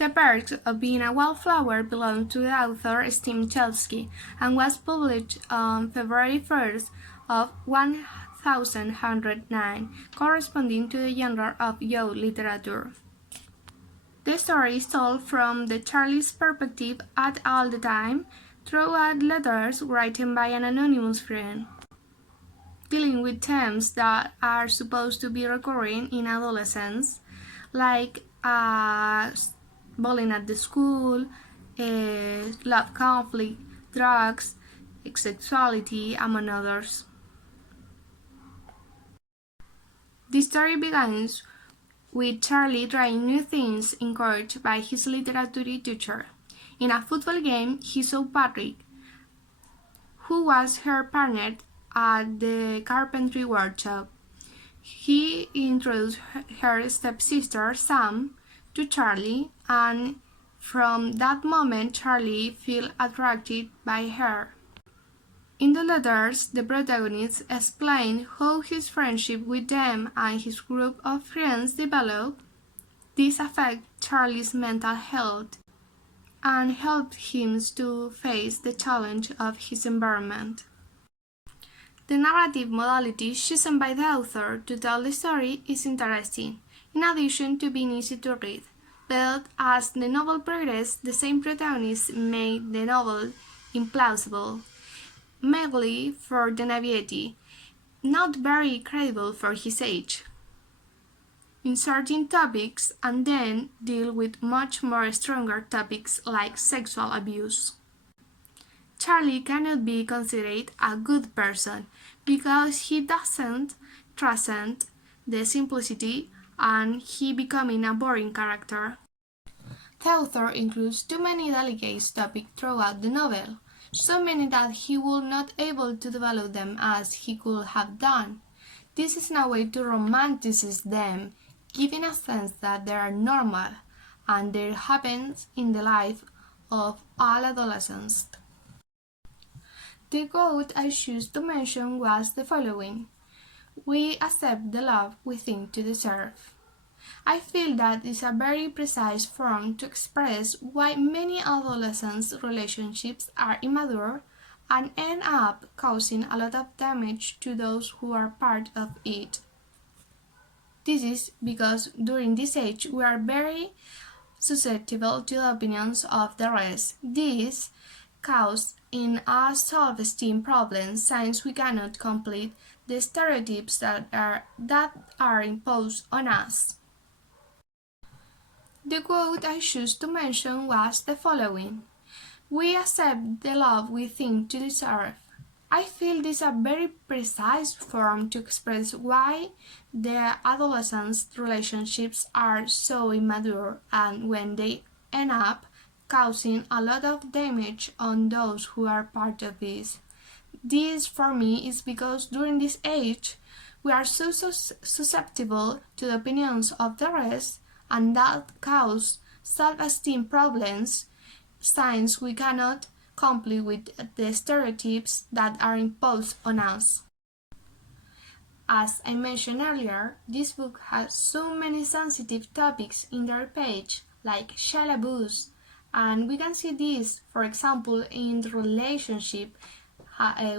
The Perks of Being a Wallflower belonged to the author Steve Chelsky and was published on February 1st of 1109, corresponding to the genre of youth literature. The story is told from the Charlie's perspective at all the time, throughout letters written by an anonymous friend, dealing with themes that are supposed to be recurring in adolescence, like bullying at the school, love conflict, drugs, sexuality, among others. The story begins with Charlie trying new things encouraged by his literary teacher. In a football game, he saw Patrick, who was her partner at the carpentry workshop. He introduced her stepsister, Sam, to Charlie, and from that moment Charlie felt attracted by her. In the letters, the protagonist explained how his friendship with them and his group of friends developed. This affected Charlie's mental health and helped him to face the challenge of his environment. The narrative modality chosen by the author to tell the story is interesting, in addition to being easy to read. But as the novel progressed, the same protagonist made the novel implausible, mainly for the naivety, not very credible for his age, inserting topics and then deal with much more stronger topics like sexual abuse. Charlie cannot be considered a good person because he doesn't transcend the simplicity and he becoming a boring character. The author includes too many delicate topics throughout the novel, so many that he was not able to develop them as he could have done. This is a way to romanticize them, giving a sense that they are normal and they happen in the life of all adolescents. The quote I chose to mention was the following: "We accept the love we think to deserve." I feel that is a very precise form to express why many adolescents' relationships are immature and end up causing a lot of damage to those who are part of it. This is because during this age we are very susceptible to the opinions of the rest. This causes in us self-esteem problems since we cannot complete the stereotypes that are imposed on us. The quote I chose to mention was the following: "We accept the love we think to deserve." I feel this is a very precise form to express why the adolescents' relationships are so immature and when they end up causing a lot of damage on those who are part of this. This for me is because during this age we are so susceptible to the opinions of the rest, and that causes self-esteem problems since we cannot comply with the stereotypes that are imposed on us. As I mentioned earlier, this book has so many sensitive topics in their page, like child abuse, and we can see this, for example, in the relationship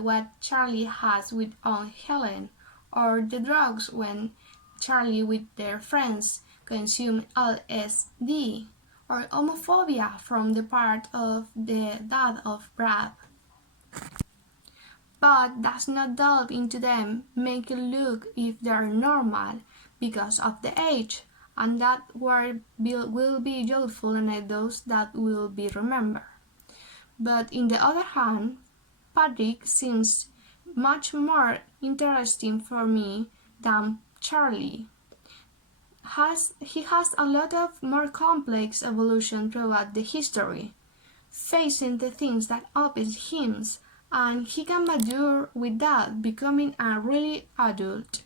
what Charlie has with Aunt Helen, or the drugs when Charlie with their friends consume LSD, or homophobia from the part of the dad of Brad. But does not delve into them, make it look if they are normal because of the age, and that word will be youthful anecdotes that will be remembered. But in the other hand, Patrick seems much more interesting for me than Charlie. He has a lot of more complex evolution throughout the history, facing the things that oppose him, and he can mature with that, becoming a really adult.